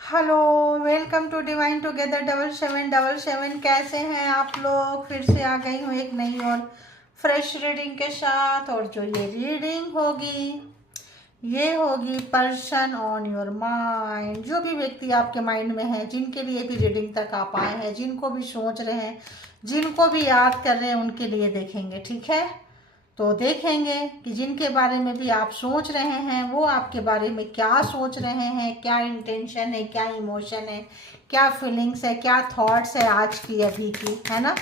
Hello, welcome to divine together 7777। कैसे हैं आप लोग? फिर से आ गई हूँ एक नई और फ्रेश रीडिंग के साथ। और जो ये रीडिंग होगी ये होगी पर्सन ऑन योर माइंड। जो भी व्यक्ति आपके माइंड में है, जिनके लिए भी रीडिंग तक आप आए हैं, जिनको भी सोच रहे हैं, जिनको भी याद कर रहे हैं, उनके लिए देखेंगे। ठीक है, तो देखेंगे कि जिनके बारे में भी आप सोच रहे हैं वो आपके बारे में क्या सोच रहे हैं, क्या इंटेंशन है, क्या इमोशन है, क्या फीलिंग्स है, क्या थॉट्स है आज की अभी की, है ना।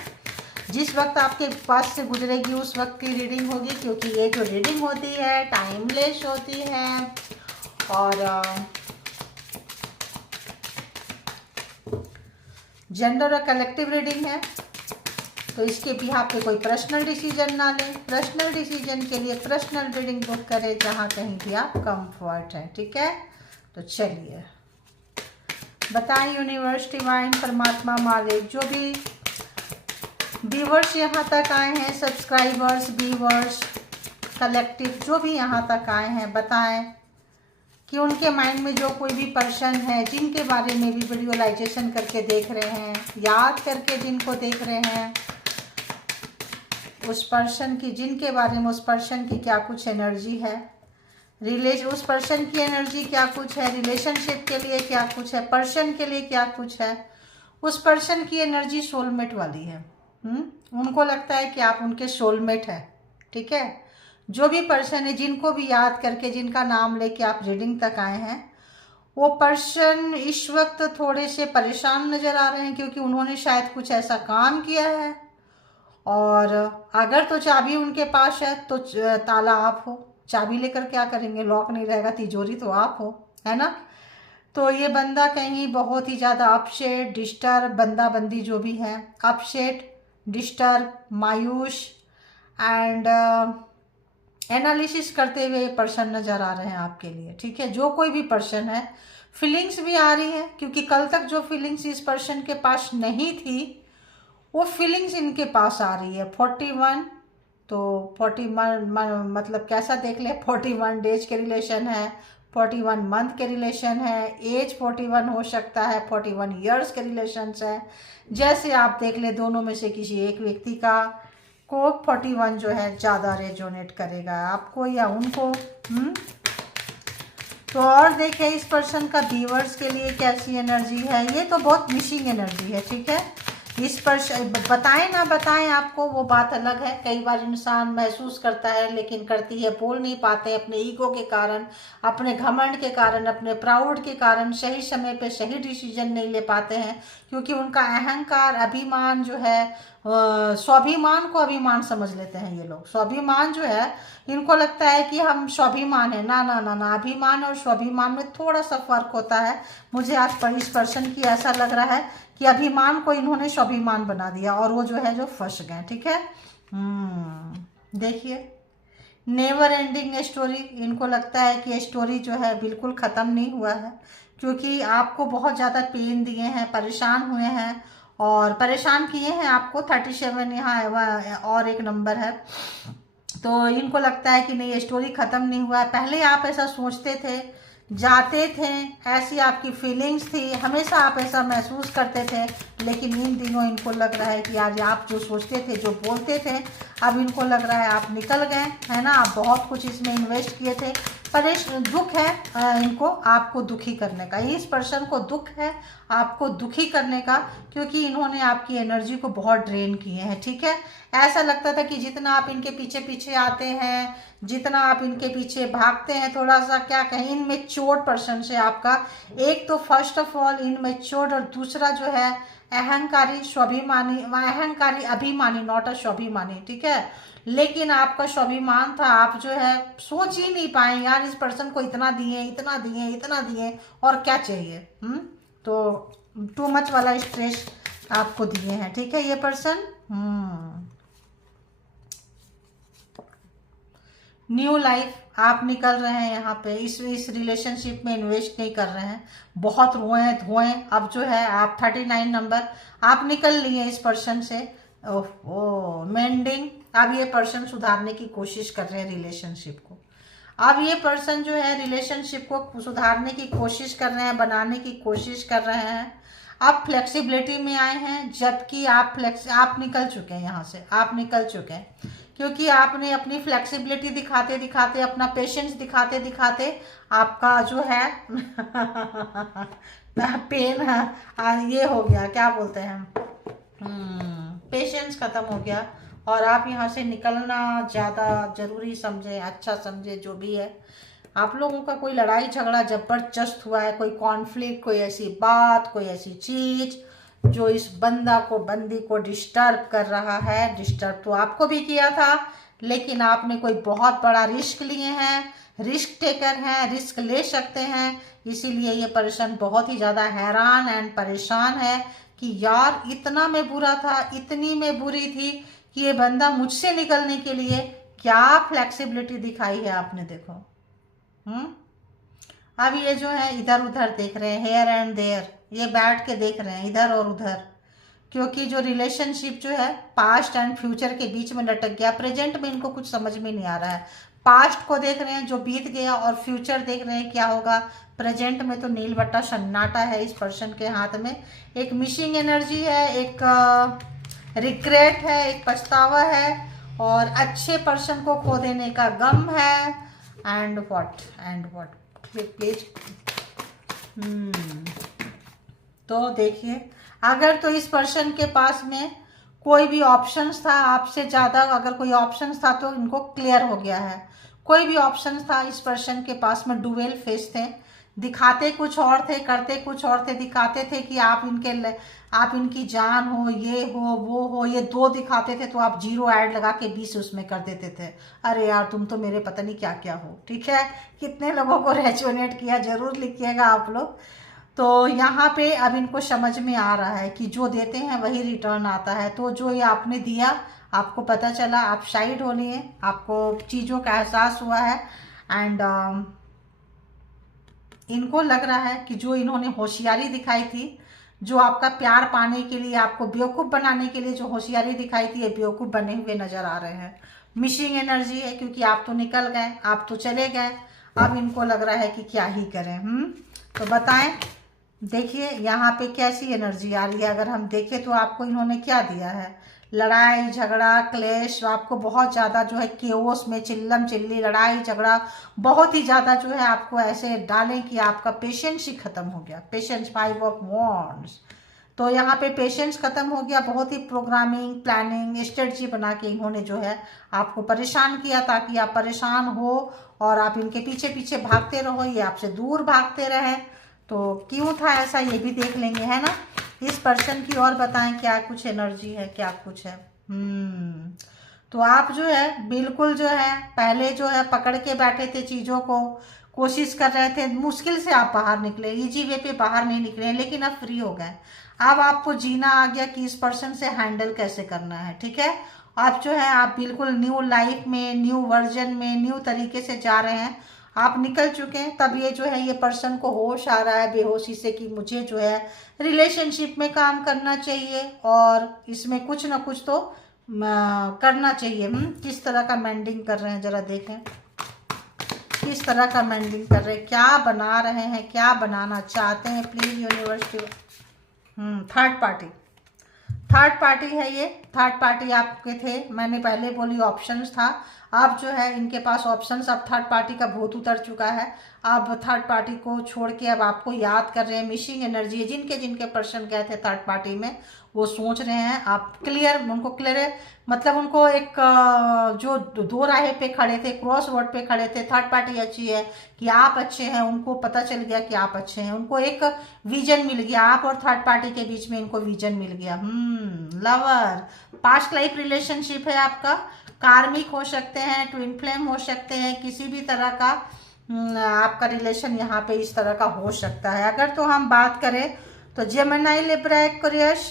जिस वक्त आपके पास से गुजरेगी उस वक्त की रीडिंग होगी, क्योंकि ये जो रीडिंग होती है टाइमलेस होती है और जेंडर और कलेक्टिव रीडिंग है। तो इसके बिहाफ पे कोई पर्सनल डिसीजन ना लें। पर्सनल डिसीजन के लिए पर्सनल रीडिंग बुक करें जहाँ कहीं भी आप कंफर्ट है। ठीक है, तो चलिए बताएं यूनिवर्स, डिवाइन, परमात्मा, मालिक, जो भी व्यूवर्स यहाँ तक आए हैं, सब्सक्राइबर्स, व्यूवर्स, कलेक्टिव जो भी यहाँ तक आए हैं, बताएं कि उनके माइंड में जो कोई भी पर्सन है, जिनके बारे में भी विजुअलाइजेशन करके देख रहे हैं, याद करके जिनको देख रहे हैं, उस पर्सन की, जिनके बारे में उस पर्सन की क्या कुछ एनर्जी है, उस पर्सन की एनर्जी क्या कुछ है, रिलेशनशिप के लिए क्या कुछ है, पर्सन के लिए क्या कुछ है। उस पर्सन की एनर्जी सोलमेट वाली है। उनको लगता है कि आप उनके सोलमेट है। ठीक है, जो भी पर्सन है, जिनको भी याद करके, जिनका नाम लेके आप रीडिंग तक आए हैं, वो पर्सन इस वक्त थोड़े से परेशान नजर आ रहे हैं, क्योंकि उन्होंने शायद कुछ ऐसा काम किया है। और अगर तो चाबी उनके पास है तो ताला आप हो। चाबी लेकर क्या करेंगे? लॉक नहीं रहेगा, तिजोरी तो आप हो, है ना। तो ये बंदा कहीं बहुत ही ज़्यादा अपसेट, डिस्टर्ब, बंदा बंदी जो भी है, अपसेट, डिस्टर्ब, मायूस एंड एनालिसिस करते हुए पर्सन नज़र आ रहे हैं आपके लिए। ठीक है, जो कोई भी पर्सन है, फीलिंग्स भी आ रही है, क्योंकि कल तक जो फीलिंग्स इस पर्सन के पास नहीं थी वो फीलिंग्स इनके पास आ रही है। 41, तो 41 मतलब कैसा देख ले, 41 डेज के रिलेशन है, 41 मंथ के रिलेशन है, एज 41 हो सकता है, 41 ईयर्स के रिलेशंस है। जैसे आप देख ले, दोनों में से किसी एक व्यक्ति का को 41 जो है ज़्यादा रेजोनेट करेगा, आपको या उनको। तो और देखें इस पर्सन का व्यूअर्स के लिए कैसी एनर्जी है। ये तो बहुत मिसिंग एनर्जी है। ठीक है, इस पर बताएं ना बताएं आपको वो बात अलग है। कई बार इंसान महसूस करता है लेकिन करती है बोल नहीं पाते, अपने ईगो के कारण, अपने घमंड के कारण, अपने प्राउड के कारण सही समय पे सही डिसीजन नहीं ले पाते हैं, क्योंकि उनका अहंकार, अभिमान जो है, स्वाभिमान को अभिमान समझ लेते हैं ये लोग। स्वाभिमान जो है, इनको लगता है कि हम स्वाभिमान है। ना ना ना ना, अभिमान और स्वाभिमान में थोड़ा सा फर्क होता है। मुझे आज पर इस पर्सन की ऐसा लग रहा है कि अभिमान को इन्होंने स्वाभिमान बना दिया और वो जो है जो फंस गए। ठीक है, देखिए नेवर एंडिंग स्टोरी। इनको लगता है कि स्टोरी जो है बिल्कुल ख़त्म नहीं हुआ है, क्योंकि आपको बहुत ज़्यादा पेन दिए हैं, परेशान हुए हैं और परेशान किए हैं आपको। 37 यहाँ और एक नंबर है। तो इनको लगता है कि नहीं, ये स्टोरी ख़त्म नहीं हुआ है। पहले आप ऐसा सोचते थे, जाते थे, ऐसी आपकी फीलिंग्स थी, हमेशा आप ऐसा महसूस करते थे, लेकिन इन दिनों इनको लग रहा है कि आज आप जो सोचते थे, जो बोलते थे, अब इनको लग रहा है आप निकल गए, है ना। आप बहुत कुछ इसमें इन्वेस्ट किए थे। दुख है इनको आपको दुखी करने का। इस पर्सन को दुख है आपको दुखी करने का, क्योंकि इन्होंने आपकी एनर्जी को बहुत ड्रेन किए हैं। ठीक है, ऐसा लगता था कि जितना आप इनके पीछे पीछे आते हैं, जितना आप इनके पीछे भागते हैं, थोड़ा सा क्या कहें, इनमेच्योर पर्सन से आपका, एक तो फर्स्ट ऑफ ऑल इनमेच्योर, और दूसरा जो है अहंकारी, स्वाभिमानी, अहंकारी अभिमानी, नॉट अ स्वाभिमानी। ठीक है, लेकिन आपका स्वाभिमान था। आप जो है सोच ही नहीं पाए यार, इस पर्सन को इतना दिए, इतना दिए, इतना दिए, और क्या चाहिए। तो टू मच वाला स्ट्रेस आपको दिए हैं। ठीक है, ये पर्सन न्यू लाइफ आप निकल रहे हैं यहाँ पे। इस रिलेशनशिप में इन्वेस्ट नहीं कर रहे हैं, बहुत रोए धोए। अब जो है आप 39 नंबर आप निकल लिए इस पर्सन से। ओह मेंडिंग, अब ये पर्सन सुधारने की कोशिश कर रहे हैं रिलेशनशिप को। अब ये पर्सन जो है रिलेशनशिप को सुधारने की कोशिश कर रहे हैं, बनाने की कोशिश कर रहे हैं। आप फ्लेक्सिबिलिटी में आए हैं, जबकि आप निकल चुके हैं यहाँ से, आप निकल चुके हैं, क्योंकि आपने अपनी फ्लेक्सिबिलिटी दिखाते दिखाते, अपना पेशेंस दिखाते दिखाते आपका जो है पेन ये हो गया, क्या बोलते हैं, पेशेंस खत्म हो गया, और आप यहाँ से निकलना ज़्यादा ज़रूरी समझे, अच्छा समझे, जो भी है। आप लोगों का कोई लड़ाई झगड़ा जबरदस्त हुआ है, कोई कॉन्फ्लिक्ट, कोई ऐसी बात, कोई ऐसी चीज़ जो इस बंदी को डिस्टर्ब कर रहा है। डिस्टर्ब तो आपको भी किया था, लेकिन आपने कोई बहुत बड़ा रिस्क लिए हैं, रिस्क टेकर हैं, रिस्क ले सकते हैं, इसीलिए ये पर्सन बहुत ही ज़्यादा हैरान एंड परेशान है कि यार इतना मैं बुरा था, इतनी मैं बुरी थी कि ये बंदा मुझसे निकलने के लिए क्या फ्लेक्सिबिलिटी दिखाई है आपने, देखो। अब ये जो है इधर उधर देख रहे हैं, हेयर एंड देयर, ये बैठ के देख रहे हैं इधर और उधर, क्योंकि जो रिलेशनशिप जो है पास्ट एंड फ्यूचर के बीच में लटक गया। प्रेजेंट में इनको कुछ समझ में नहीं आ रहा है। पास्ट को देख रहे हैं जो बीत गया, और फ्यूचर देख रहे हैं क्या होगा। प्रेजेंट में तो नील बट्टा सन्नाटा है इस पर्सन के हाथ में। एक मिसिंग एनर्जी है, एक रिग्रेट है, एक पछतावा है, और अच्छे पर्सन को खो देने का गम है। And what please. तो देखिए, अगर तो इस पर्सन के पास में कोई भी ऑप्शंस था आपसे ज़्यादा, अगर कोई ऑप्शंस था तो इनको क्लियर हो गया है। कोई भी ऑप्शंस था इस पर्सन के पास में, डुअल फेस थे, दिखाते कुछ और थे, करते कुछ और थे। दिखाते थे कि आप इनकी जान हो, ये हो, वो हो, ये दो दिखाते थे तो आप 0 ऐड लगा के 20 उसमें कर देते थे। अरे यार तुम तो मेरे पता नहीं क्या क्या हो। ठीक है, कितने लोगों को रेजोनेट किया जरूर लिखिएगा आप लोग। तो यहाँ पे अब इनको समझ में आ रहा है कि जो देते हैं वही रिटर्न आता है। तो जो ये आपने दिया, आपको पता चला, आप शाइड हो लिए, आपको चीज़ों का एहसास हुआ है। एंड इनको लग रहा है कि जो इन्होंने होशियारी दिखाई थी, जो आपका प्यार पाने के लिए, आपको बेवकूफ़ बनाने के लिए जो होशियारी दिखाई थी, ये बेवकूफ़ बने हुए नज़र आ रहे हैं। मिसिंग एनर्जी है, क्योंकि आप तो निकल गए, आप तो चले गए। अब इनको लग रहा है कि क्या ही करें। तो बताएं, देखिए यहाँ पे कैसी एनर्जी आ रही है। अगर हम देखें तो आपको इन्होंने क्या दिया है, लड़ाई झगड़ा क्लेश, आपको बहुत ज़्यादा जो है केओस में चिल्लम चिल्ली लड़ाई झगड़ा बहुत ही ज़्यादा जो है आपको ऐसे डालें कि आपका पेशेंस ही खत्म हो गया। Patience, 5 of wands. तो यहाँ पे पेशेंस खत्म हो गया। बहुत ही प्रोग्रामिंग, प्लानिंग, स्ट्रेटजी बना के इन्होंने जो है आपको परेशान किया, ताकि आप परेशान हो और आप इनके पीछे पीछे भागते रहो, ये आपसे दूर भागते रहे। तो क्यों था ऐसा, ये भी देख लेंगे, है ना। इस पर्सन की और बताएं क्या कुछ एनर्जी है, क्या कुछ है। तो आप जो है बिल्कुल जो है पहले जो है पकड़ के बैठे थे चीज़ों को, कोशिश कर रहे थे, मुश्किल से आप बाहर निकले, इजी वे पे बाहर नहीं निकले, लेकिन अब फ्री हो गए। अब आपको जीना आ गया कि इस पर्सन से हैंडल कैसे करना है। ठीक है, आप जो है आप बिल्कुल न्यू लाइफ में, न्यू वर्जन में, न्यू तरीके से जा रहे हैं। आप निकल चुके हैं, तब ये जो है ये पर्सन को होश आ रहा है बेहोशी से कि मुझे जो है रिलेशनशिप में काम करना चाहिए और इसमें कुछ ना कुछ तो करना चाहिए। किस तरह का मेंडिंग कर रहे हैं जरा देखें, किस तरह का मेंडिंग कर रहे हैं, क्या बना रहे हैं, क्या बनाना चाहते हैं। Please university. थर्ड पार्टी है ये। थर्ड पार्टी आपके थे, मैंने पहले बोली ऑप्शंस था। अब जो है इनके पास ऑप्शंस, अब थर्ड पार्टी का भूत उतर चुका है। अब थर्ड पार्टी को छोड़ के अब आपको याद कर रहे हैं। मिसिंग एनर्जी है, जिनके जिनके पर्सन गए थे थर्ड पार्टी में, वो सोच रहे हैं। आप उनको क्लियर है, मतलब उनको एक जो दो राहे पे खड़े थे, क्रॉस वर्ड पे खड़े थे, थर्ड पार्टी अच्छी है कि आप अच्छे हैं, उनको पता चल गया कि आप अच्छे हैं, उनको एक विजन मिल गया। आप और थर्ड पार्टी के बीच में इनको विजन मिल गया। लवर, पास्ट लाइफ रिलेशनशिप है आपका, कार्मिक हो सकते हैं, ट्विन फ्लेम हो सकते हैं, किसी भी तरह का आपका रिलेशन यहाँ पे इस तरह का हो सकता है। अगर तो हम बात करें तो Gemini, Libra, Aquarius,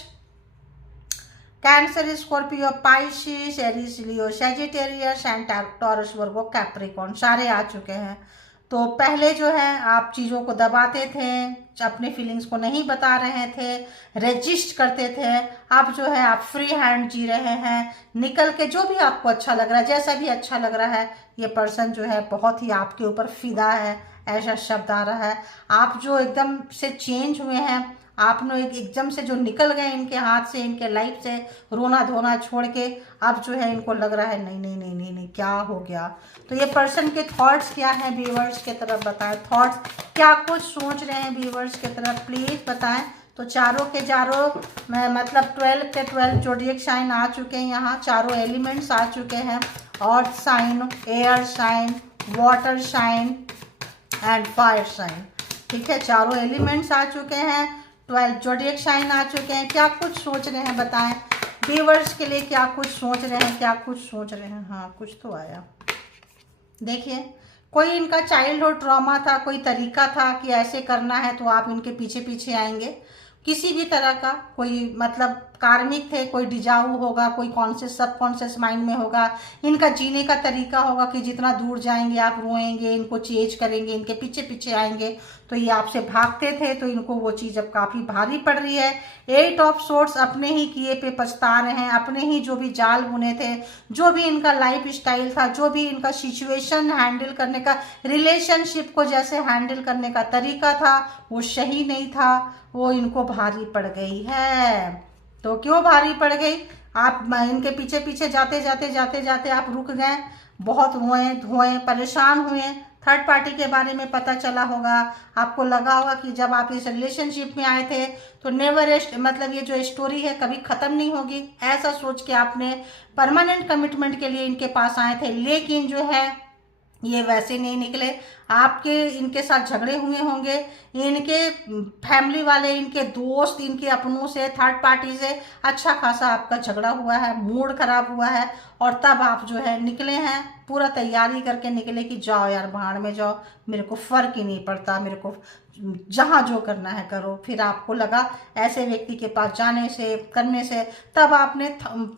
cancer, Scorpio, Pisces, Aries, Leo, Sagittarius and taurus, Virgo, Capricorn सारे आ चुके हैं। तो पहले जो है आप चीज़ों को दबाते थे, अपने फीलिंग्स को नहीं बता रहे थे, रेजिस्ट करते थे। अब जो है आप फ्री हैंड जी रहे हैं, निकल के जो भी आपको अच्छा लग रहा है, जैसा भी अच्छा लग रहा है। ये पर्सन जो है बहुत ही आपके ऊपर फिदा है, ऐसा शब्द आ रहा है। आप जो एकदम से चेंज हुए हैं, आपने एकदम से जो निकल गए इनके हाथ से, इनके लाइफ से, रोना धोना छोड़ के, अब जो है इनको लग रहा है नहीं नहीं नहीं नहीं नहीं, क्या हो गया। तो ये पर्सन के थॉट्स क्या हैं व्यूअर्स के तरफ बताएं, थॉट्स क्या कुछ सोच रहे हैं व्यूअर्स के तरफ, प्लीज बताएं। तो चारों के चारों मतलब 12 के 12 जोडिएक साइन आ चुके हैं, यहाँ चारों एलिमेंट्स आ चुके हैं, earth sign, air sign, water sign and fire sign. ठीक है, चारों एलिमेंट्स आ चुके हैं, 12 जोडिएक साइन आ चुके हैं। क्या कुछ सोच रहे हैं बताएं व्यूअर्स के लिए, क्या कुछ सोच रहे हैं, क्या कुछ सोच रहे हैं। हाँ, कुछ तो आया। देखिए, कोई इनका चाइल्डहुड ट्रॉमा था, कोई तरीका था कि ऐसे करना है तो आप इनके पीछे पीछे आएंगे, किसी भी तरह का कोई मतलब कार्मिक थे, कोई डिजाऊ होगा, कोई कॉन्शियस सबकॉन्शियस माइंड में होगा। इनका जीने का तरीका होगा कि जितना दूर जाएंगे आप रोएंगे, इनको चेज करेंगे, इनके पीछे पीछे आएंगे। तो ये आपसे भागते थे, तो इनको वो चीज़ अब काफ़ी भारी पड़ रही है। 8 ऑफ सोर्ड्स, अपने ही किए पे पछता रहे हैं, अपने ही जो भी जाल बुने थे, जो भी इनका लाइफ स्टाइल था, जो भी इनका सिचुएशन हैंडल करने का, रिलेशनशिप को जैसे हैंडल करने का तरीका था, वो सही नहीं था, वो इनको भारी पड़ गई है। तो क्यों भारी पड़ गई? आप इनके पीछे पीछे जाते जाते जाते जाते आप रुक गए, बहुत रोए धोए, परेशान हुए। थर्ड पार्टी के बारे में पता चला होगा, आपको लगा होगा कि जब आप इस रिलेशनशिप में आए थे तो नेवर मतलब ये जो स्टोरी है कभी ख़त्म नहीं होगी, ऐसा सोच के आपने परमानेंट कमिटमेंट के लिए इनके पास आए थे। लेकिन जो है ये वैसे नहीं निकले, आपके इनके साथ झगड़े हुए होंगे, इनके फैमिली वाले, इनके दोस्त, इनके अपनों से, थर्ड पार्टी से अच्छा खासा आपका झगड़ा हुआ है, मूड खराब हुआ है, और तब आप जो है निकले हैं, पूरा तैयारी करके निकले कि जाओ यार भाड़ में जाओ, मेरे को फ़र्क ही नहीं पड़ता, मेरे को जहाँ जो करना है करो। फिर आपको लगा ऐसे व्यक्ति के पास जाने से, करने से, तब आपने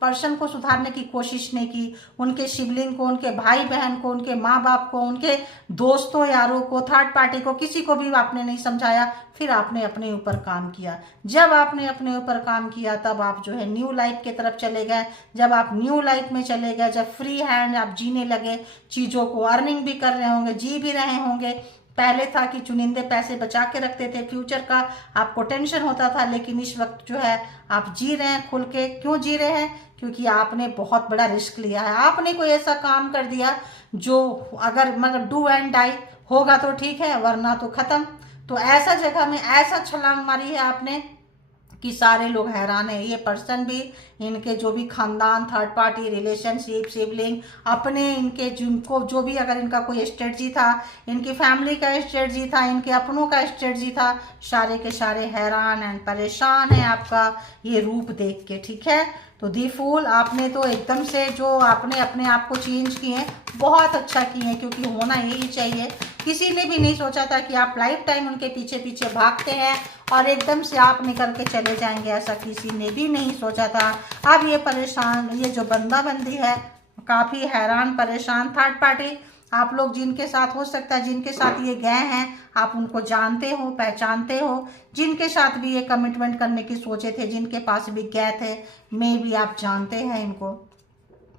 पर्सन को सुधारने की कोशिश नहीं की, उनके सिबलिंग को, उनके भाई बहन को, उनके माँ बाप को, उनके दोस्तों यारों को, थर्ड पार्टी को, किसी को भी आपने नहीं समझाया। फिर आपने अपने ऊपर काम किया। जब आपने अपने ऊपर काम किया तब आप जो है न्यू लाइफ की तरफ चले गए। जब आप न्यू लाइफ में चले गए, जब फ्री हैंड आप जीने लगे, चीज़ों को अर्निंग भी कर रहे होंगे, जी भी रहे होंगे। पहले था कि चुनिंदे पैसे बचा के रखते थे, फ्यूचर का आपको टेंशन होता था, लेकिन इस वक्त जो है आप जी रहे हैं खुल के। क्यों जी रहे हैं? क्योंकि आपने बहुत बड़ा रिस्क लिया है, आपने कोई ऐसा काम कर दिया जो अगर मतलब डू एंड डाई होगा तो ठीक है, वरना तो खत्म। तो ऐसा जगह में ऐसा छलांग मारी है आपने कि सारे लोग हैरान है। ये पर्सन भी, इनके जो भी खानदान, थर्ड पार्टी, रिलेशनशिप, सिबलिंग, अपने इनके जिनको जो भी अगर इनका कोई स्ट्रेटजी था, इनकी फैमिली का स्ट्रेटजी था, इनके अपनों का स्ट्रेटजी था, सारे के सारे हैरान एंड परेशान है आपका ये रूप देख के। ठीक है, तो दी फूल, आपने तो एकदम से जो आपने अपने आप को चेंज किए, बहुत अच्छा किए, क्योंकि होना यही चाहिए। किसी ने भी नहीं सोचा था कि आप लाइफ टाइम उनके पीछे पीछे भागते हैं और एकदम से आप निकल के चले जाएंगे, ऐसा किसी ने भी नहीं सोचा था। अब ये परेशान, ये जो बंदा बंदी है काफ़ी हैरान परेशान। थर्ड पार्टी आप लोग जिनके साथ, हो सकता है जिनके साथ ये गए हैं आप उनको जानते हो, पहचानते हो, जिनके साथ भी ये कमिटमेंट करने की सोचे थे, जिनके पास भी गए थे, मे भी आप जानते हैं इनको।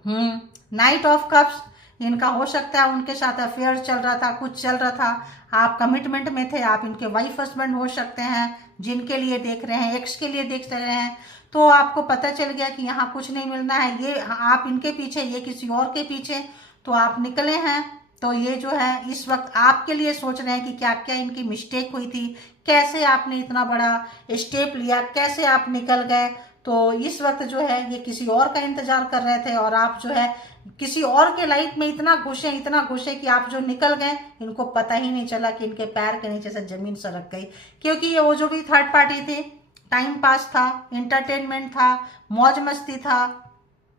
नाइट ऑफ कप्स, इनका हो सकता है उनके साथ अफेयर चल रहा था, कुछ चल रहा था, आप कमिटमेंट में थे, आप इनके वाइफ हस्बैंड हो सकते हैं, जिनके लिए देख रहे हैं, एक्स के लिए देख रहे हैं। तो आपको पता चल गया कि यहाँ कुछ नहीं मिलना है, ये आप इनके पीछे, ये किसी और के पीछे, तो आप निकले हैं। तो ये जो है इस वक्त आपके लिए सोच रहे हैं कि क्या क्या इनकी मिस्टेक हुई थी, कैसे आपने इतना बड़ा स्टेप लिया, कैसे आप निकल गए। तो इस वक्त जो है ये किसी और का इंतजार कर रहे थे, और आप जो है किसी और के लाइफ में इतना घुसे कि आप जो निकल गए, इनको पता ही नहीं चला कि इनके पैर के नीचे से जमीन सरक गई। क्योंकि ये वो जो भी थर्ड पार्टी थी, टाइम पास था, इंटरटेनमेंट था, मौज मस्ती था,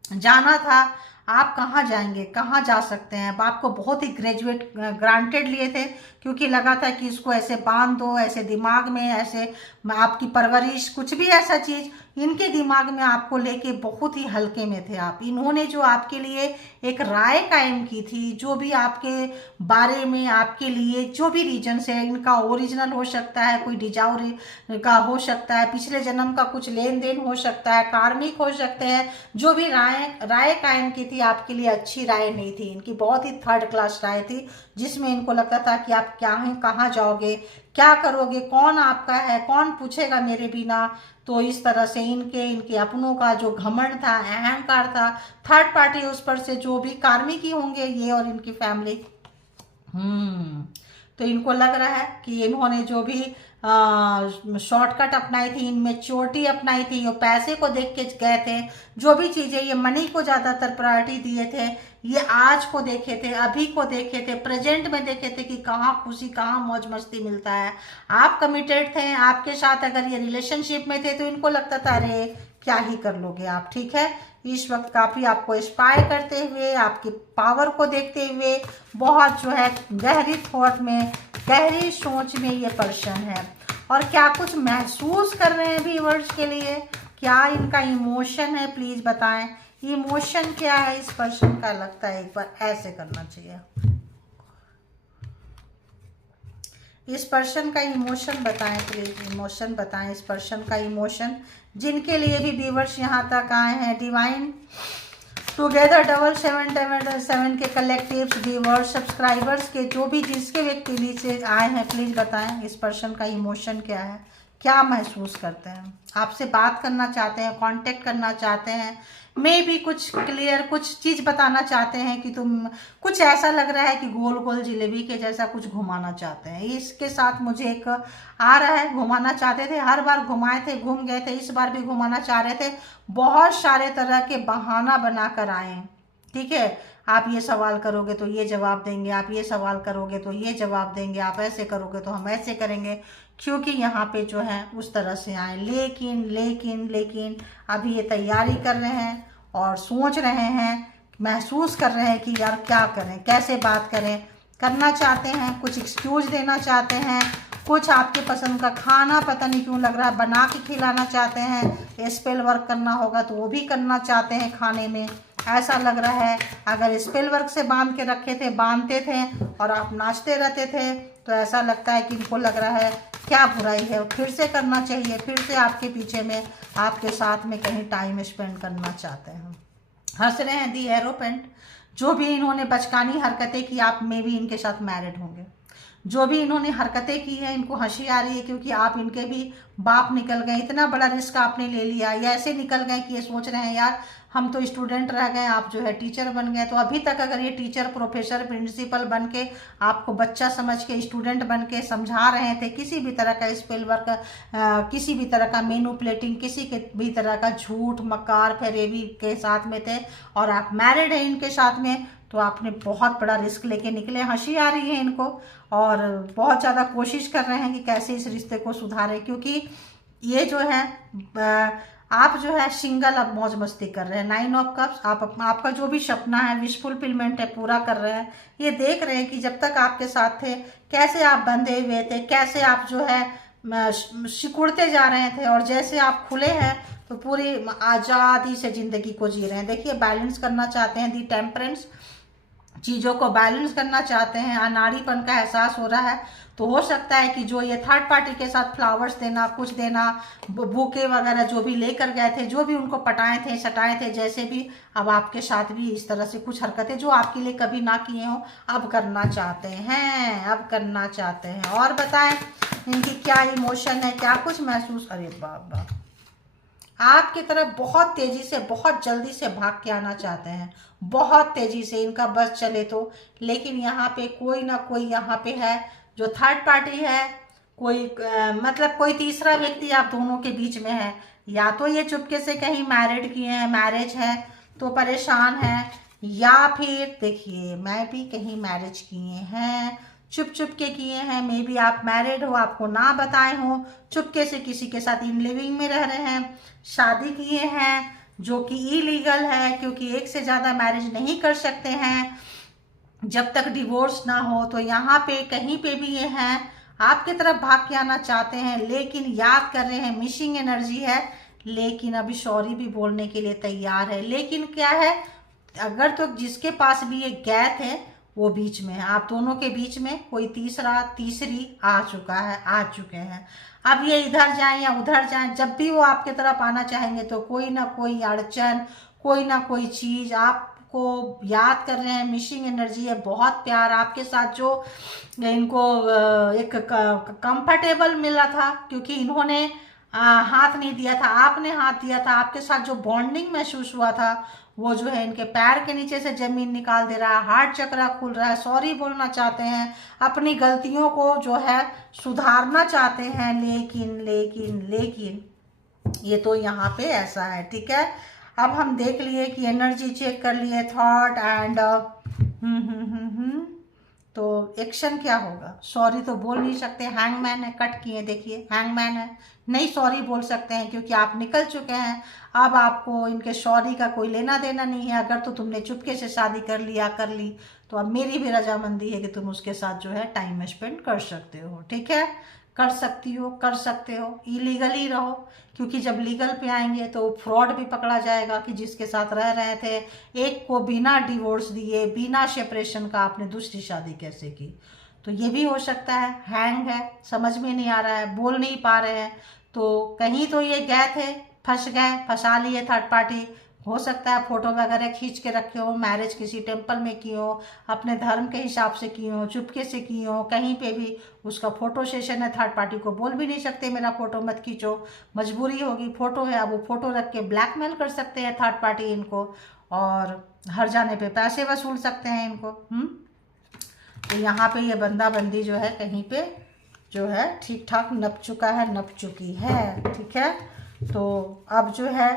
जाना था। आप कहाँ जाएंगे, कहाँ जा सकते हैं? अब आपको बहुत ही ग्रेजुएट ग्रांटेड लिए थे, क्योंकि लगा था कि इसको ऐसे बांध दो, ऐसे दिमाग में, ऐसे आपकी परवरिश कुछ भी ऐसा चीज़ इनके दिमाग में आपको लेके बहुत ही हल्के में थे आप। इन्होंने जो आपके लिए एक राय कायम की थी, जो भी आपके बारे में आपके लिए जो भी रीजंस है, इनका ओरिजिनल हो सकता है, कोई डिजाउरी का हो सकता है, पिछले जन्म का कुछ लेन देन हो सकता है, कार्मिक हो सकते हैं, जो भी राय कायम की थी आपके लिए अच्छी राय नहीं थी। इनकी बहुत ही थर्ड क्लास राय थी, जिसमें इनको लगता था कि आप क्या हैं, कहाँ जाओगे, क्या करोगे, कौन आपका है, कौन पूछेगा मेरे बिना। तो इस तरह से इनके अपनों का जो घमंड था, अहंकार था, थर्ड पार्टी उस पर से जो भी कार्मिक ही होंगे ये और इनकी फैमिली। तो इनको लग रहा है कि इन्होंने जो भी शॉर्टकट अपनाई थी, इनमें चोटी अपनाई थी, ये पैसे को देख के गए थे, जो भी चीज़ें ये मनी को ज़्यादातर प्रायोरिटी दिए थे, ये आज को देखे थे, अभी को देखे थे, प्रेजेंट में देखे थे कि कहाँ खुशी, कहाँ मौज मस्ती मिलता है। आप कमिटेड थे, आपके साथ अगर ये रिलेशनशिप में थे तो इनको लगता था अरे क्या ही कर लोगे आप, ठीक है। इस वक्त काफ़ी आपको इंस्पायर करते हुए, आपकी पावर को देखते हुए, बहुत जो है गहरी थॉट में, गहरी सोच में ये पर्सन है। और क्या कुछ महसूस कर रहे हैं व्यूअर्स के लिए, क्या इनका इमोशन है, प्लीज़ बताएं। इमोशन क्या है इस पर्सन का, लगता है एक बार ऐसे करना चाहिए। इस पर्सन का इमोशन बताएं प्लीज, इमोशन बताएं इस पर्सन का इमोशन, जिनके लिए भी व्यूअर्स यहाँ तक आए हैं। डिवाइन टुगेदर 7777 के कलेक्टिव्स, व्यूअर्स, सब्सक्राइबर्स के जो भी जिसके व्यक्ति नीचे आए हैं, प्लीज बताएं इस पर्सन का इमोशन क्या है, क्या महसूस करते हैं, आपसे बात करना चाहते हैं, कांटेक्ट करना चाहते हैं, मे भी कुछ क्लियर कुछ चीज़ बताना चाहते हैं कि तुम कुछ ऐसा लग रहा है कि गोल गोल जिलेबी के जैसा कुछ घुमाना चाहते हैं। इसके साथ मुझे एक आ रहा है, घुमाना चाहते थे, हर बार घुमाए थे, घूम गए थे, इस बार भी घुमाना चाह रहे थे, बहुत सारे तरह के बहाना बनाकर आए, ठीक है। आप ये सवाल करोगे तो ये जवाब देंगे, आप ये सवाल करोगे तो ये जवाब देंगे, आप ऐसे करोगे तो हम ऐसे करेंगे, क्योंकि यहाँ पे जो है उस तरह से आए। लेकिन लेकिन लेकिन अभी ये तैयारी कर रहे हैं और सोच रहे हैं, महसूस कर रहे हैं कि यार क्या करें, कैसे बात करें, करना चाहते हैं, कुछ एक्सक्यूज देना चाहते हैं, कुछ आपके पसंद का खाना पता नहीं क्यों लग रहा है बना के खिलाना चाहते हैं, स्पेल वर्क करना होगा तो वो भी करना चाहते हैं खाने में, ऐसा लग रहा है। अगर स्पेल वर्क से बांध के रखे थे, बांधते थे और आप नाचते रहते थे तो ऐसा लगता है कि इनको लग रहा है क्या बुराई है, फिर से करना चाहिए, फिर से आपके पीछे में, आपके साथ में कहीं टाइम स्पेंड करना चाहते हैं। हंस रहे हैं दी एरोपेंट, जो भी इन्होंने बचकानी हरकतें की, आप में भी इनके साथ मैरिड होंगे। जो भी इन्होंने हरकतें की हैं इनको हंसी आ रही है, क्योंकि आप इनके भी बाप निकल गए, इतना बड़ा रिस्क आपने ले लिया, या ऐसे निकल गए कि ये सोच रहे हैं यार हम तो स्टूडेंट रह गए, आप जो है टीचर बन गए। तो अभी तक अगर ये टीचर, प्रोफेसर, प्रिंसिपल बन के आपको बच्चा समझ के, स्टूडेंट बन के समझा रहे थे, किसी भी तरह का स्पेल वर्क, किसी भी तरह का मैनिपुलेटिंग, किसी के भी तरह का झूठ, मकार, फरेबी के साथ में थे, और आप मैरिड हैं इनके साथ में, तो आपने बहुत बड़ा रिस्क लेके निकले। हंसी आ रही है इनको और बहुत ज़्यादा कोशिश कर रहे हैं कि कैसे इस रिश्ते को सुधारें, क्योंकि ये जो है आप जो है सिंगल अब मौज मस्ती कर रहे हैं। 9 ऑफ कप्स, आपका जो भी सपना है, विश फुलफिलमेंट है, पूरा कर रहे हैं। ये देख रहे हैं कि जब तक आपके साथ थे कैसे आप बंधे हुए थे, कैसे आप जो है सिकुड़ते जा रहे थे, और जैसे आप खुले हैं तो पूरी आज़ादी से ज़िंदगी को जी रहे हैं। देखिए बैलेंस करना चाहते हैं, दी टेम्परेंस, चीज़ों को बैलेंस करना चाहते हैं, अनाड़ीपन का एहसास हो रहा है। तो हो सकता है कि जो ये थर्ड पार्टी के साथ फ्लावर्स देना, कुछ देना, बुके वगैरह जो भी लेकर गए थे, जो भी उनको पटाए थे, सटाए थे, जैसे भी, अब आपके साथ भी इस तरह से कुछ हरकतें जो आपके लिए कभी ना किए हो अब करना चाहते हैं, अब करना चाहते हैं। और बताएं इनकी क्या इमोशन है, क्या कुछ महसूस। अरे बाप बाप, आपकी तरफ बहुत तेजी से, बहुत जल्दी से भाग के आना चाहते हैं, बहुत तेजी से, इनका बस चले तो। लेकिन यहाँ पे कोई ना कोई यहाँ पे है जो थर्ड पार्टी है, कोई मतलब कोई तीसरा व्यक्ति आप दोनों के बीच में है। या तो ये चुपके से कहीं मैरिड किए हैं, मैरिज है तो परेशान है, या फिर देखिए मैं भी कहीं मैरिज किए हैं, चुप चुप के किए हैं, मे बी आप मैरिड हो, आपको ना बताए हो, चुपके से किसी के साथ इन लिविंग में रह रहे हैं, शादी किए हैं जो कि इलीगल है, क्योंकि एक से ज़्यादा मैरिज नहीं कर सकते हैं। जब तक डिवोर्स ना हो। तो यहाँ पे कहीं पे भी ये हैं, आपकी तरफ भाग के आना चाहते हैं, लेकिन याद कर रहे हैं, मिसिंग एनर्जी है, लेकिन अभी सॉरी भी बोलने के लिए तैयार है। लेकिन क्या है, अगर तो जिसके पास भी ये गैप है वो बीच में है, आप दोनों के बीच में कोई तीसरी आ चुका है, आ चुके हैं। अब ये इधर जाएं या उधर जाएं, जब भी वो आपके तरफ आना चाहेंगे तो कोई ना कोई अड़चन, कोई ना कोई चीज आपको याद कर रहे हैं। मिसिंग एनर्जी है, बहुत प्यार आपके साथ जो इनको एक कंफर्टेबल मिला था, क्योंकि इन्होंने हाथ नहीं दिया था, आपने हाथ दिया था। आपके साथ जो बॉन्डिंग महसूस हुआ था वो जो है इनके पैर के नीचे से जमीन निकाल दे रहा है, हार्ट चक्रा खुल रहा है, सॉरी बोलना चाहते हैं, अपनी गलतियों को जो है सुधारना चाहते हैं। लेकिन लेकिन लेकिन ये तो यहाँ पे ऐसा है, ठीक है। अब हम देख लिए कि एनर्जी चेक कर लिए, थॉट एंड तो एक्शन क्या होगा। सॉरी तो बोल नहीं सकते, हैंगमैन है, कट किए, देखिए हैंगमैन है, नहीं सॉरी बोल सकते हैं क्योंकि आप निकल चुके हैं। अब आपको इनके सॉरी का कोई लेना देना नहीं है। अगर तो तुमने चुपके से शादी कर ली तो अब मेरी भी रजामंदी है कि तुम उसके साथ जो है टाइम स्पेंड कर सकते हो, ठीक है, कर सकती हो, कर सकते हो। इलीगली रहो, क्योंकि जब लीगल पे आएंगे तो फ्रॉड भी पकड़ा जाएगा कि जिसके साथ रह रहे थे एक को बिना डिवोर्स दिए, बिना सेपरेशन का आपने दूसरी शादी कैसे की। तो ये भी हो सकता है। हैंग है, समझ में नहीं आ रहा है, बोल नहीं पा रहे हैं, तो कहीं तो ये गए थे, फंस गए, फंसा लिए थर्ड पार्टी। हो सकता है फोटो वगैरह खींच के रखे हो, मैरिज किसी टेम्पल में की हो, अपने धर्म के हिसाब से की हो, चुपके से की हो, कहीं पे भी उसका फोटो सेशन है, थर्ड पार्टी को बोल भी नहीं सकते मेरा फोटो मत खींचो, मजबूरी होगी, फोटो है। अब वो फोटो रख के ब्लैकमेल कर सकते हैं थर्ड पार्टी इनको, और हर जाने पे पैसे वसूल सकते हैं इनको। तो यहाँ पे ये बंदा बंदी जो है कहीं पे जो है ठीक ठाक नप चुका है, नप चुकी है, ठीक है। तो अब जो है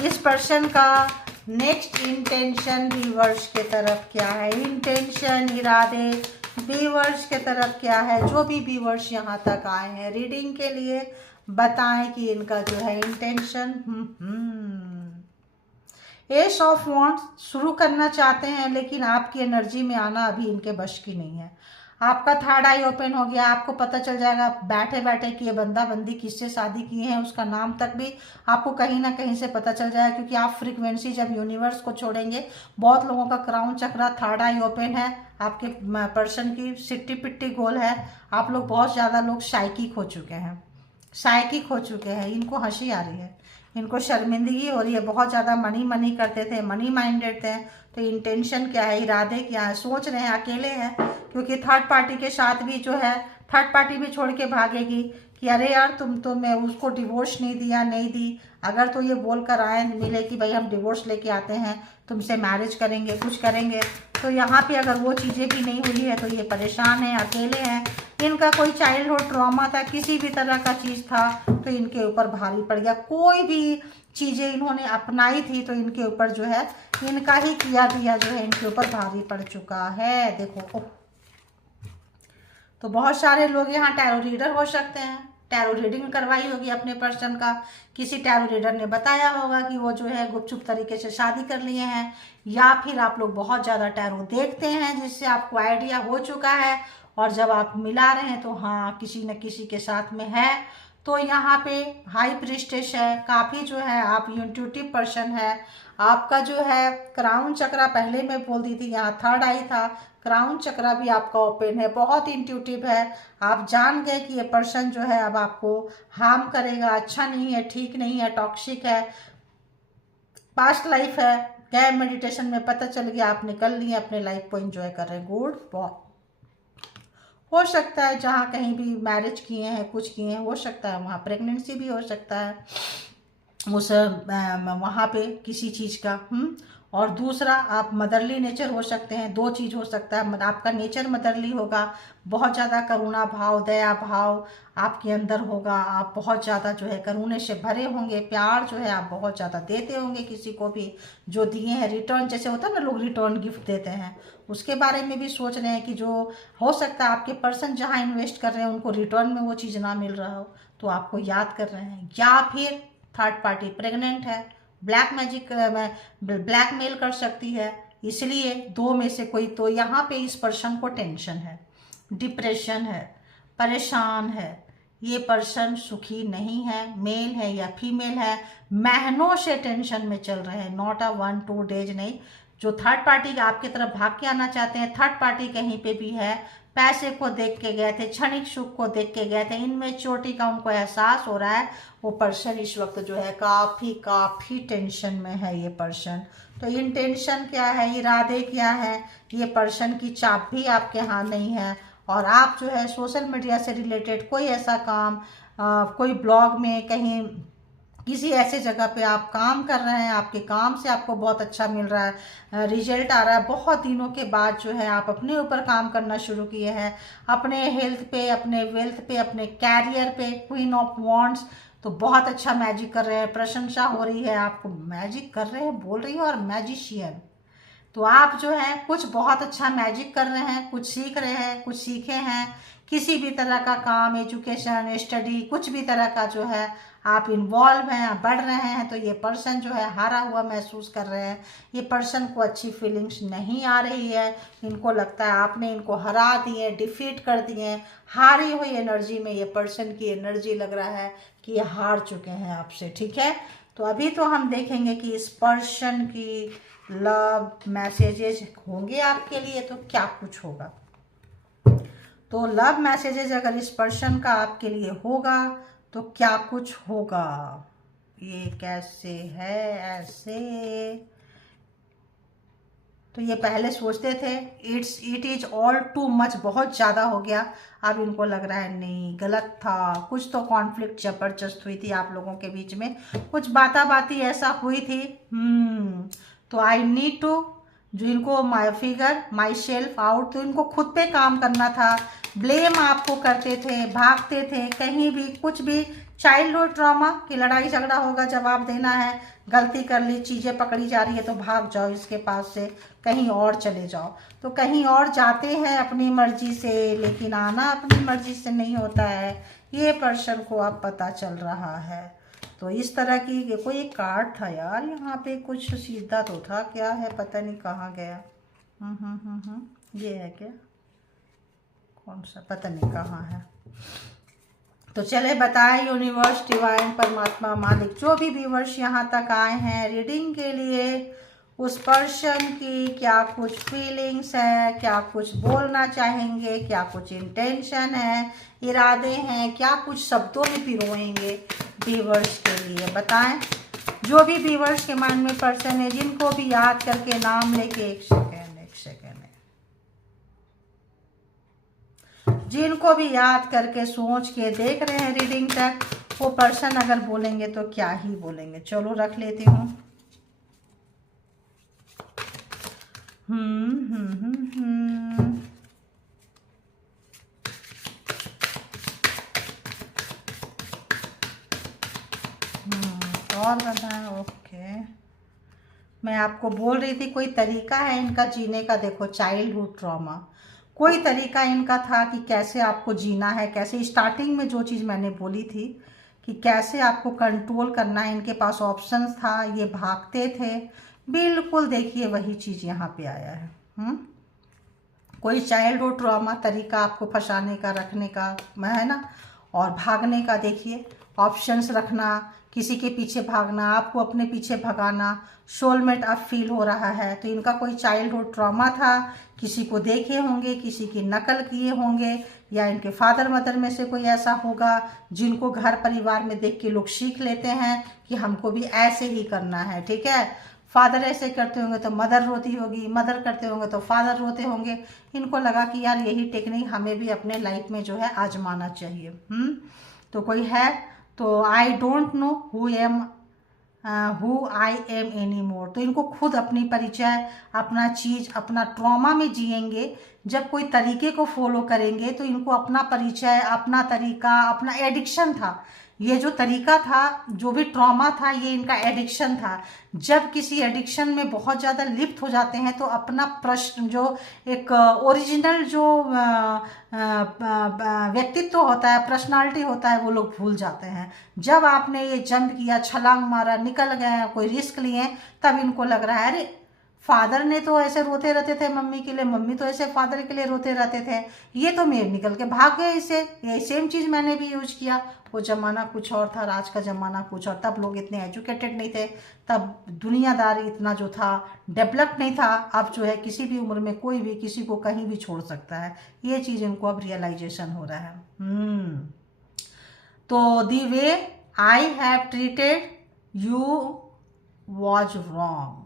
इस पर्सन का नेक्स्ट इंटेंशन व्यूअर्स के तरफ क्या है, इंटेंशन, इरादे व्यूअर्स के तरफ क्या है। जो भी व्यूअर्स यहाँ तक आए हैं रीडिंग के लिए, बताएं कि इनका जो है इंटेंशन। एस ऑफ वॉन्ड्स शुरू करना चाहते हैं, लेकिन आपकी एनर्जी में आना अभी इनके बश की नहीं है। आपका थर्ड आई ओपन हो गया, आपको पता चल जाएगा बैठे बैठे कि ये बंदा बंदी किससे शादी किए हैं, उसका नाम तक भी आपको कहीं ना कहीं से पता चल जाएगा, क्योंकि आप फ्रीक्वेंसी जब यूनिवर्स को छोड़ेंगे, बहुत लोगों का crown chakra, third I open है, आपके पर्सन की सिट्टी पिट्टी गोल है। आप लोग बहुत ज़्यादा लोग साइकिक हो चुके हैं, साइकिक हो चुके हैं, इनको हंसी आ रही है, इनको शर्मिंदगी हो रही है, बहुत ज़्यादा मनी मनी करते थे, मनी माइंडेड थे। तो इंटेंशन क्या है, इरादे क्या है, सोच रहे हैं, अकेले हैं, क्योंकि थर्ड पार्टी के साथ भी जो है थर्ड पार्टी भी छोड़ के भागेगी कि अरे यार तुम तो, मैं उसको डिवोर्स नहीं दिया, नहीं दी। अगर तो ये बोल कर आए मिले कि भाई हम डिवोर्स लेके आते हैं, तुमसे मैरिज करेंगे, कुछ करेंगे, तो यहाँ पे अगर वो चीज़ें भी नहीं हुई है तो ये परेशान है, अकेले हैं। इनका कोई चाइल्डहुड ट्रॉमा था, किसी भी तरह का चीज़ था तो इनके ऊपर भारी पड़ गया। कोई भी चीज़ें इन्होंने अपनाई थी तो इनके ऊपर जो है इनका ही किया दिया जो है इनके ऊपर भारी पड़ चुका है। देखो तो बहुत सारे लोग यहाँ टैरो रीडर हो सकते हैं, टैरो रीडिंग करवाई होगी अपने पर्सन का, किसी टैरो रीडर ने बताया होगा कि वो जो है गुपचुप तरीके से शादी कर लिए हैं, या फिर आप लोग बहुत ज़्यादा टैरो देखते हैं जिससे आपको आइडिया हो चुका है, और जब आप मिला रहे हैं तो हाँ किसी न किसी के साथ में है। तो यहाँ पे हाई प्रिस्टेस है, काफ़ी जो है आप इंट्यूटिव पर्सन है। आपका जो है क्राउन चक्रा, पहले मैं बोल दी थी, यहाँ थर्ड आई था, क्राउन चक्रा भी आपका ओपन है, बहुत इंट्यूटिव है। आप जान गए कि ये पर्सन जो है अब आपको हार्म करेगा, अच्छा नहीं है, ठीक नहीं है, टॉक्सिक है, पास्ट लाइफ है, गए मेडिटेशन में पता चल गया, आप निकल लिए, अपने लाइफ को एंजॉय कर रहे हैं। गुड, बहुत हो सकता है जहाँ कहीं भी मैरिज किए हैं, कुछ किए हैं, हो सकता है वहाँ प्रेगनेंसी भी हो सकता है उस वहाँ पे किसी चीज़ का। और दूसरा आप मदरली नेचर हो सकते हैं, दो चीज़ हो सकता है, आपका नेचर मदरली होगा, बहुत ज़्यादा करुणा भाव, दया भाव आपके अंदर होगा, आप बहुत ज़्यादा जो है करुणे से भरे होंगे, प्यार जो है आप बहुत ज़्यादा देते होंगे, किसी को भी जो दिए हैं रिटर्न, जैसे होता है ना लोग रिटर्न गिफ्ट देते हैं, उसके बारे में भी सोच रहे हैं कि जो हो सकता है आपके पर्सन जहाँ इन्वेस्ट कर रहे हैं उनको रिटर्न में वो चीज़ ना मिल रहा हो, तो आपको याद कर रहे हैं। या फिर थर्ड पार्टी प्रेग्नेंट है, ब्लैक मैजिक ब्लैक मेल कर सकती है, इसलिए दो में से कोई तो यहाँ पे इस पर्सन को टेंशन है, डिप्रेशन है, परेशान है। ये पर्सन सुखी नहीं है, मेल है या फीमेल है, महीनों से टेंशन में चल रहे हैं, नॉट अ 1-2 डेज नहीं। जो थर्ड पार्टी आपकी तरफ भाग के आना चाहते हैं, थर्ड पार्टी कहीं पे भी है, पैसे को देख के गए थे, क्षणिक सुख को देख के गए थे, इनमें चोटी का उनको एहसास हो रहा है। वो पर्सन इस वक्त जो है काफ़ी टेंशन में है ये पर्सन। तो इंटेंशन क्या है, इरादे क्या है, ये पर्सन की चाप भी आपके हाथ नहीं है। और आप जो है सोशल मीडिया से रिलेटेड कोई ऐसा काम, कोई ब्लॉग में कहीं किसी ऐसे जगह पे आप काम कर रहे हैं, आपके काम से आपको बहुत अच्छा मिल रहा है, रिजल्ट आ रहा है, बहुत दिनों के बाद जो है आप अपने ऊपर काम करना शुरू किए हैं, अपने हेल्थ पे, अपने वेल्थ पे, अपने कैरियर पे, क्वीन ऑफ वॉन्ड्स। तो बहुत अच्छा मैजिक कर रहे हैं, प्रशंसा हो रही है, आपको मैजिक कर रहे हैं बोल रही है, और मैजिशियन। तो आप जो है कुछ बहुत अच्छा मैजिक कर रहे हैं, कुछ सीख रहे हैं, कुछ सीखे हैं, किसी भी तरह का काम, एजुकेशन, स्टडी, कुछ भी तरह का जो है आप इन्वॉल्व हैं, बढ़ रहे हैं। तो ये पर्सन जो है हारा हुआ महसूस कर रहे हैं, ये पर्सन को अच्छी फीलिंग्स नहीं आ रही है, इनको लगता है आपने इनको हरा दिए, डिफीट कर दिए। हारी हुई एनर्जी में ये पर्सन की एनर्जी लग रहा है कि ये हार चुके हैं आपसे, ठीक है। तो अभी तो हम देखेंगे कि इस पर्सन की लव मैसेजेस होंगे आपके लिए, तो क्या कुछ होगा। तो लव मैसेजेस अगर इस पर्सन का आपके लिए होगा तो क्या कुछ होगा। ये कैसे है, ऐसे तो ये पहले सोचते थे it is all too much, बहुत ज़्यादा हो गया। अब इनको लग रहा है नहीं, गलत था, कुछ तो कॉन्फ्लिक्ट जबरदस्त हुई थी आप लोगों के बीच में, कुछ बाती ऐसा हुई थी। तो आई नीड टू, जो इनको माई सेल्फ आउट, तो इनको खुद पे काम करना था। ब्लेम आपको करते थे, भागते थे कहीं भी, कुछ भी चाइल्डहुड ट्रॉमा की लड़ाई झगड़ा होगा, जवाब देना है, गलती कर ली, चीज़ें पकड़ी जा रही है तो भाग जाओ इसके पास से, कहीं और चले जाओ। तो कहीं और जाते हैं अपनी मर्जी से, लेकिन आना अपनी मर्जी से नहीं होता है, ये पर्सन को अब पता चल रहा है। तो इस तरह की कोई एक कार्ड था यार, यहाँ पे कुछ सीधा तो था, क्या है पता नहीं कहाँ गया। ये है क्या, कौन सा, पता नहीं कहाँ है। तो चले बताए यूनिवर्स, डिवाइन, परमात्मा, मालिक, जो भी व्यूवर्स यहाँ तक आए हैं रीडिंग के लिए, उस पर्सन की क्या कुछ फीलिंग्स है, क्या कुछ बोलना चाहेंगे, क्या कुछ इंटेंशन है, इरादे हैं, क्या कुछ शब्दों में पिरोएंगे व्यूवर्स के लिए, बताएं। जो भी व्यूवर्स के मन में पर्सन है, जिनको भी याद करके नाम लेके, एक सेकेंड, जिनको भी याद करके सोच के देख रहे हैं रीडिंग तक, वो पर्सन अगर बोलेंगे तो क्या ही बोलेंगे। चलो रख लेती हूँ। और बताएं। ओके, मैं आपको बोल रही थी कोई तरीका है इनका जीने का। देखो, चाइल्डहुड ट्रॉमा, कोई तरीका इनका था कि कैसे आपको जीना है, कैसे स्टार्टिंग में जो चीज़ मैंने बोली थी कि कैसे आपको कंट्रोल करना है, इनके पास ऑप्शंस था, ये भागते थे, बिल्कुल देखिए वही चीज़ यहाँ पे आया है। कोई चाइल्डहुड ट्रॉमा तरीका आपको फंसाने का, रखने का है ना, और भागने का। देखिए ऑप्शंस रखना, किसी के पीछे भागना, आपको अपने पीछे भगाना, सोलमेट अब फील हो रहा है। तो इनका कोई चाइल्डहुड ट्रॉमा था, किसी को देखे होंगे, किसी की नकल किए होंगे, या इनके फादर मदर में से कोई ऐसा होगा जिनको घर परिवार में देख के लोग सीख लेते हैं कि हमको भी ऐसे ही करना है, ठीक है। फादर ऐसे करते होंगे तो मदर रोती होगी, मदर करते होंगे तो फादर रोते होंगे। इनको लगा कि यार यही टेक्निक हमें भी अपने लाइफ में जो है आजमाना चाहिए। तो कोई है तो I don't know who I am any more. तो इनको खुद अपनी परिचय, अपना चीज़, अपना ट्रॉमा में जिएंगे। जब कोई तरीके को फॉलो करेंगे तो इनको अपना परिचय, अपना तरीका, अपना एडिक्शन था, ये जो तरीका था, जो भी ट्रॉमा था, ये इनका एडिक्शन था। जब किसी एडिक्शन में बहुत ज़्यादा लिप्त हो जाते हैं तो अपना प्रश्न, जो एक ओरिजिनल जो व्यक्तित्व होता है, पर्सनालिटी होता है, वो लोग भूल जाते हैं। जब आपने ये जंप किया, छलांग मारा, निकल गए, कोई रिस्क लिए, तब इनको लग रहा है अरे फादर ने तो ऐसे रोते रहते थे मम्मी के लिए, मम्मी तो ऐसे फादर के लिए रोते रहते थे, ये तो मेरे निकल के भाग गए इससे। ये सेम चीज़ मैंने भी यूज किया। वो ज़माना कुछ और था, आज का ज़माना कुछ और। तब लोग इतने एजुकेटेड नहीं थे, तब दुनियादारी इतना जो था डेवलप नहीं था। अब जो है किसी भी उम्र में कोई भी किसी को कहीं भी छोड़ सकता है। ये चीज़ इनको अब रियलाइजेशन हो रहा है। तो the way I have treated you was wrong.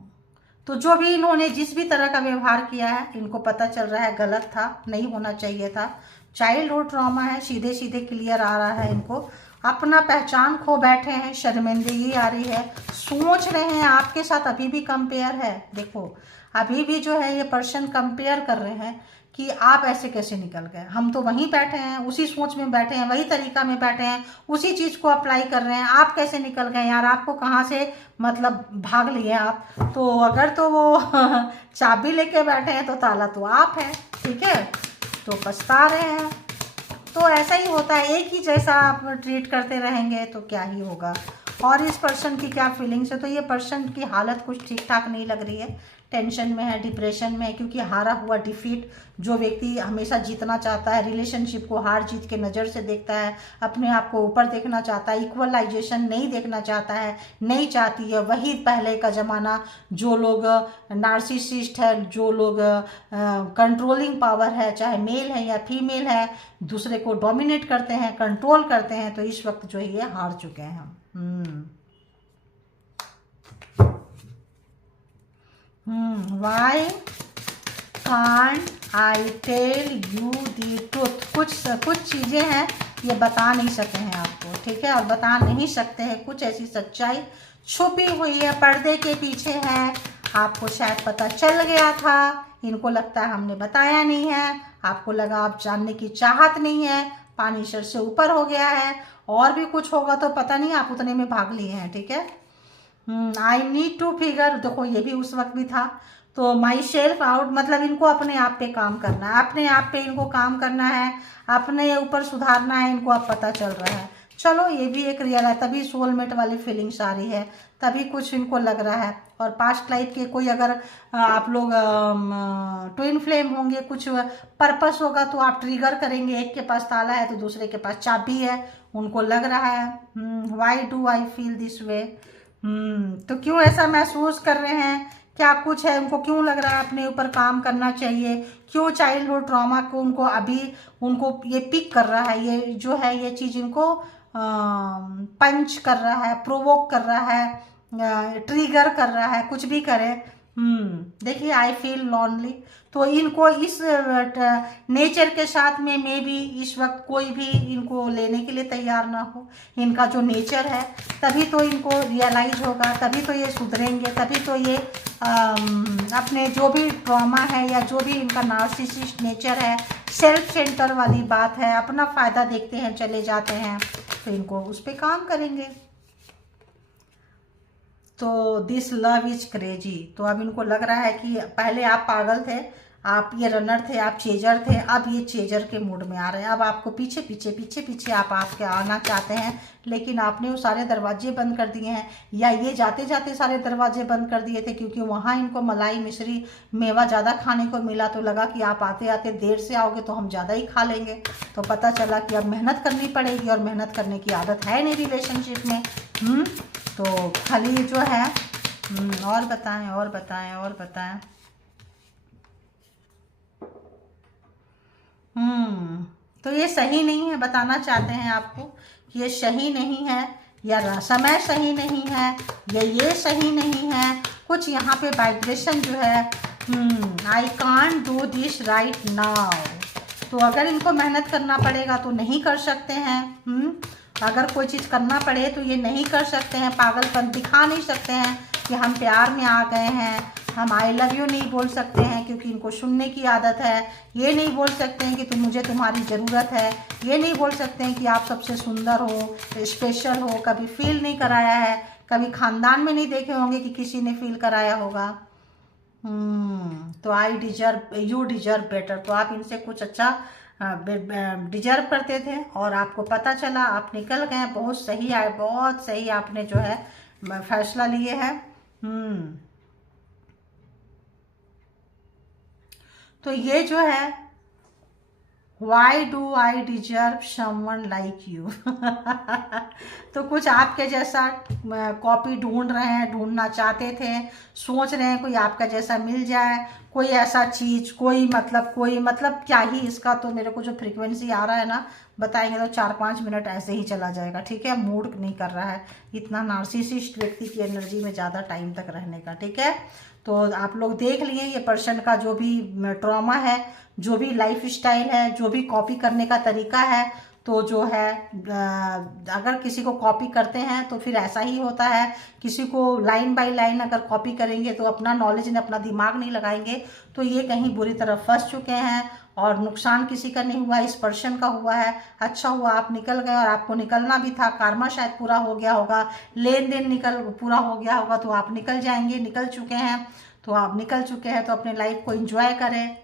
तो जो भी इन्होंने जिस भी तरह का व्यवहार किया है, इनको पता चल रहा है गलत था, नहीं होना चाहिए था। चाइल्डहुड ट्रॉमा है, सीधे सीधे क्लियर आ रहा है इनको। अपना पहचान खो बैठे हैं, शर्मिंदगी आ रही है, सोच रहे हैं आपके साथ अभी भी कंपेयर है। देखो अभी भी जो है ये पर्सन कंपेयर कर रहे हैं कि आप ऐसे कैसे निकल गए, हम तो वहीं बैठे हैं, उसी सोच में बैठे हैं, वही तरीका में बैठे हैं, उसी चीज़ को अप्लाई कर रहे हैं, आप कैसे निकल गए यार, आपको कहाँ से मतलब भाग लिए आप। तो अगर तो वो चाबी लेके बैठे हैं तो ताला तो आप है, ठीक है, तो पछता रहे हैं। तो ऐसा ही होता है, एक ही जैसा आप ट्रीट करते रहेंगे तो क्या ही होगा। और इस पर्सन की क्या फीलिंग्स है, तो ये पर्सन की हालत कुछ ठीक ठाक नहीं लग रही है, टेंशन में है, डिप्रेशन में है, क्योंकि हारा हुआ डिफीट, जो व्यक्ति हमेशा जीतना चाहता है, रिलेशनशिप को हार जीत के नज़र से देखता है, अपने आप को ऊपर देखना चाहता है, इक्वलाइजेशन नहीं देखना चाहता है, नहीं चाहती है वही पहले का ज़माना। जो लोग नार्सिसिस्ट है, जो लोग कंट्रोलिंग पावर है, चाहे मेल है या फीमेल है, दूसरे को डोमिनेट करते हैं, कंट्रोल करते हैं, तो इस वक्त जो है ये हार चुके हैं हम। Why can't I tell you the truth? कुछ चीज़ें हैं ये बता नहीं सके हैं आपको, ठीक है, और बता नहीं सकते हैं। कुछ ऐसी सच्चाई छुपी हुई है, पर्दे के पीछे है, आपको शायद पता चल गया था, इनको लगता है हमने बताया नहीं है, आपको लगा आप जानने की चाहत नहीं है, पानी सर से ऊपर हो गया है, और भी कुछ होगा तो पता नहीं, आप उतने में भाग लिए हैं, ठीक है। आई नीड टू फिगर, देखो ये भी उस वक्त भी था। तो माई सेल्फ आउट मतलब इनको अपने आप पे काम करना है, अपने आप पे इनको काम करना है, अपने ऊपर सुधारना है, इनको अब पता चल रहा है। चलो ये भी एक रियल है, तभी सोलमेट वाली फीलिंग्स आ रही है, तभी कुछ इनको लग रहा है। और पास्ट लाइफ के कोई अगर आप लोग ट्विन फ्लेम होंगे, कुछ पर्पस होगा तो आप ट्रिगर करेंगे, एक के पास ताला है तो दूसरे के पास चाबी है, उनको लग रहा है why do I feel this way. तो क्यों ऐसा महसूस कर रहे हैं, क्या कुछ है, उनको क्यों लग रहा है अपने ऊपर काम करना चाहिए, क्यों चाइल्डहुड ट्रॉमा को उनको ये पिक कर रहा है, ये जो है ये चीज़ इनको पंच कर रहा है, प्रोवोक कर रहा है, ट्रिगर कर रहा है, कुछ भी करे। देखिए आई फील लॉनली, तो इनको इस नेचर के साथ में मे बी इस वक्त कोई भी इनको लेने के लिए तैयार ना हो। इनका जो नेचर है तभी तो इनको रियलाइज होगा, तभी तो ये सुधरेंगे, तभी तो ये अपने जो भी ट्रॉमा है या जो भी इनका नार्सिसिस्ट नेचर है, सेल्फ सेंटर वाली बात है, अपना फ़ायदा देखते हैं चले जाते हैं, तो इनको उस पर काम करेंगे। तो दिस लव इज क्रेजी, तो अब इनको लग रहा है कि पहले आप पागल थे, आप ये रनर थे, आप चेजर थे, अब ये चेजर के मूड में आ रहे हैं, अब आपको पीछे पीछे आप आपके आना चाहते हैं, लेकिन आपने वो सारे दरवाजे बंद कर दिए हैं, या ये जाते जाते सारे दरवाजे बंद कर दिए थे, क्योंकि वहाँ इनको मलाई मिश्री मेवा ज़्यादा खाने को मिला, तो लगा कि आप आते आते देर से आओगे तो हम ज़्यादा ही खा लेंगे। तो पता चला कि अब मेहनत करनी पड़ेगी, और मेहनत करने की आदत है नहीं रिलेशनशिप में। तो खाली जो है और बताएं और बताएं और बताएं। तो ये सही नहीं है, बताना चाहते हैं आपको कि ये सही नहीं है, या समय सही नहीं है, या ये सही नहीं है, कुछ यहाँ पे वाइब्रेशन जो है I can't do this right now. तो अगर इनको मेहनत करना पड़ेगा तो नहीं कर सकते हैं। अगर कोई चीज़ करना पड़े तो ये नहीं कर सकते हैं, पागलपन दिखा नहीं सकते हैं कि हम प्यार में आ गए हैं, हम आई लव यू नहीं बोल सकते हैं क्योंकि इनको सुनने की आदत है, ये नहीं बोल सकते हैं कि मुझे तुम्हारी ज़रूरत है, ये नहीं बोल सकते हैं कि आप सबसे सुंदर हो, स्पेशल हो, कभी फील नहीं कराया है, कभी खानदान में नहीं देखे होंगे कि किसी ने फील कराया होगा। तो I deserve, you deserve better, तो आप इनसे कुछ अच्छा डिजर्व करते थे और आपको पता चला, आप निकल गए। बहुत सही आए, बहुत सही आपने जो है फैसला लिए है। तो ये जो है, why do I deserve someone like you. तो कुछ आपके जैसा कॉपी ढूंढ रहे हैं, ढूंढना चाहते थे, सोच रहे हैं कोई आपका जैसा मिल जाए, कोई ऐसा चीज, कोई मतलब क्या ही इसका। तो मेरे को जो फ्रीक्वेंसी आ रहा है ना, बताएंगे तो 4-5 मिनट ऐसे ही चला जाएगा, ठीक है। मूड नहीं कर रहा है इतना नार्सिसिस्ट व्यक्ति की एनर्जी में ज़्यादा टाइम तक रहने का, ठीक है। तो आप लोग देख लिए ये पर्सन का जो भी ट्रॉमा है, जो भी लाइफ स्टाइल है, जो भी कॉपी करने का तरीका है, तो जो है अगर किसी को कॉपी करते हैं तो फिर ऐसा ही होता है। किसी को लाइन बाय लाइन अगर कॉपी करेंगे तो अपना नॉलेज ने अपना दिमाग नहीं लगाएंगे, तो ये कहीं बुरी तरह फंस चुके हैं। और नुकसान किसी का नहीं हुआ, इस पर्सन का हुआ है। अच्छा हुआ आप निकल गए, और आपको निकलना भी था, कार्मा शायद पूरा हो गया होगा, लेन देन पूरा हो गया होगा, तो आप निकल जाएंगे, निकल चुके हैं। तो आप निकल चुके हैं तो अपने लाइफ को एंजॉय करें,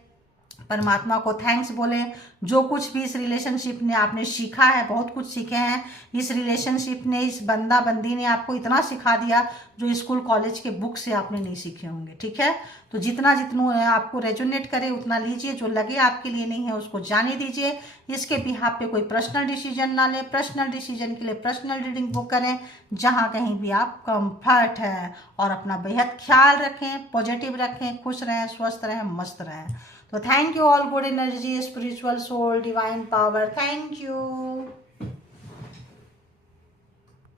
परमात्मा को थैंक्स बोलें। जो कुछ भी इस रिलेशनशिप ने आपने सीखा है, बहुत कुछ सीखे हैं इस रिलेशनशिप ने, इस बंदा बंदी ने आपको इतना सिखा दिया जो स्कूल कॉलेज के बुक से आपने नहीं सीखे होंगे, ठीक है। तो जितना आपको रेजोनेट करे उतना लीजिए, जो लगे आपके लिए नहीं है उसको जाने दीजिए। इसके बिहाफ पे कोई पर्सनल डिसीजन ना लें। पर्सनल डिसीजन के लिए पर्सनल रीडिंग बुक करें, जहाँ कहीं भी आप कंफर्ट है। और अपना बेहद ख्याल रखें, पॉजिटिव रखें, खुश रहें, स्वस्थ रहें, मस्त रहें। तो thank you all, good energy, spiritual soul, divine power, thank you.